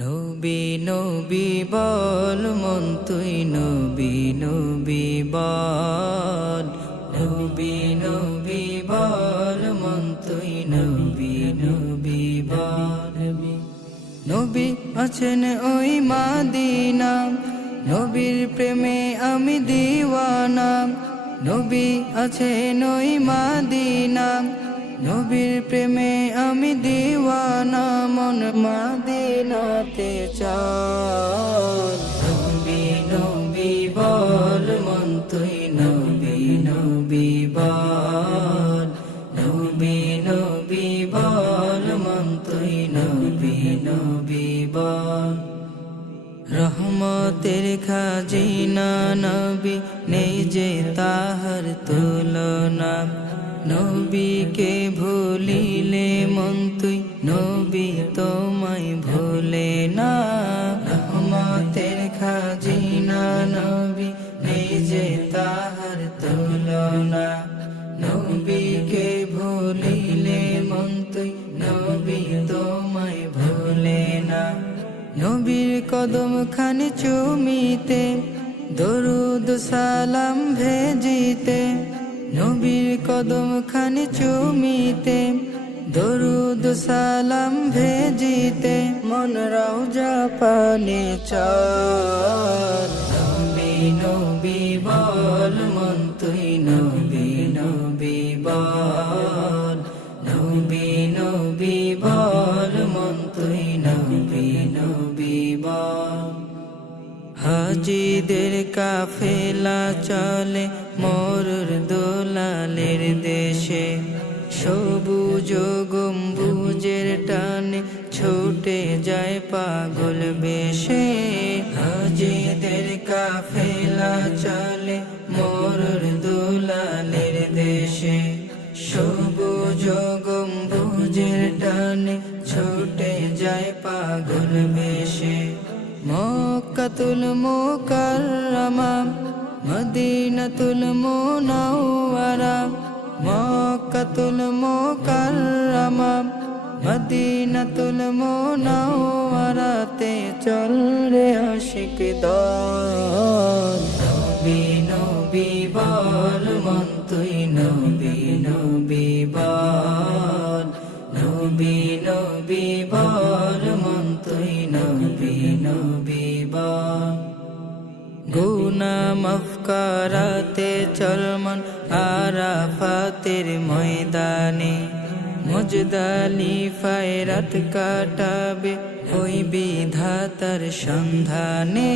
নবী নবী বল মন তুই নবী নবী বল, নবী নবী বল মন তুই নবী নবী বল। নবী আছেন ওই মাদিনা, নবীর প্রেমে আমি দিওয়ানা। নবী আছেন ওই মাদিনা, নবীর প্রেমে আমি দিওয়ানা। মন মাদিনাতে চল, নবী নবী বল মন তুই নবী নবী বল, নবী নবী বল মন তুই নবী নবী বল। রহমতের খাজিনা নবী, নেই যে তাহার তুলনা। নবীকে ভুলিলে মন তুই নবী তোমায় ভুলে না। রহমতের খাজিনা নবী, নেই যে তাহার তুলনা। নবীকে ভুলিলে মন তুই নবী তোমায় ভুলে না। নবীর কদম খানি চুমিতে, দরুদ সালাম ভেজিতে। নবীর কদম খানি চুমিতে, দরুদ সালাম ভেজিতে। মন রওজা পানে চল, নবী নবী বল মন তুই নবী নবী বল, নবী নবী বল মন তুই নবী নবী বল। হাজিদের কাফেলা চলে মরুর দোলালের দেশে। সবুজ গম্বুজের টানে ছুটে যায় পাগল বেশে। হাজিদের কাফেলা চলে মরুর দোলালের দেশে। সবুজ গম্বুজের টানে ছুটে যায় পাগল বেশে। মক্কাতুল মুকাররমা, মদিনাতুল মুনাওয়ারা। মক্কাতুল মুকাররমা, মদিনাতুল মুনাওয়ারাতে চল রে আশিক দল। নবী নবী বল মন তুই নবী নবী বল, নবী নবী বল মন তুই নবী নবী বল। গুনাহ মাফ করাতে চল মন আরাফাতের ময়দানে। মুজদালিফায় রাত কাটাবে ওই বিধাতার সন্ধানে।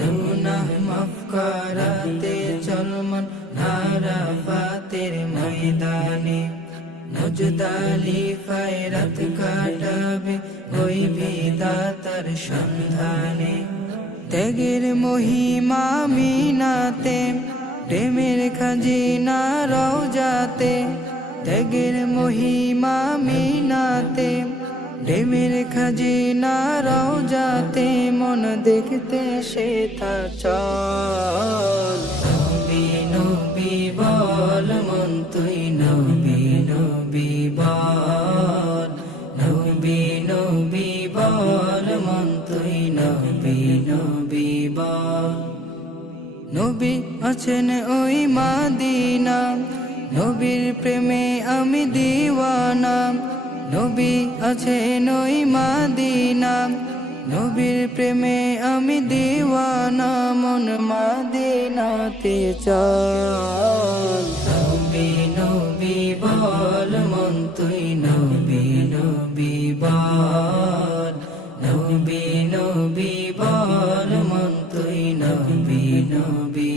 গুনাহ মাফ করাতে চল মন আরাফাতের ময়দানে। মুজদালিফায় রাত কাটাবে ওই বিধাতার সন্ধানে। ত্যাগের মহিমা মিনাতে, প্রেমের খাজিনা রওজাতে। ত্যাগের মহিমা মিনাতে, প্রেমের খাজিনা রওজাতে। মন দেখতে সেথা চল, নবী নবী বল মন তুই নবী নবী বল, নবী নবী বল মন তুই নবী নবী বল। নবী আছেন ওই মাদিনা, নবীর প্রেমে আমি দিওয়ানা। নবী আছেন ওই মাদিনা, নবীর প্রেমে আমি দিওয়ানা। মন মাদিনাতে চল, নবী নবী বল মন তুই নবী নবী বল, নবী নবী বল মন তুই নবী নবী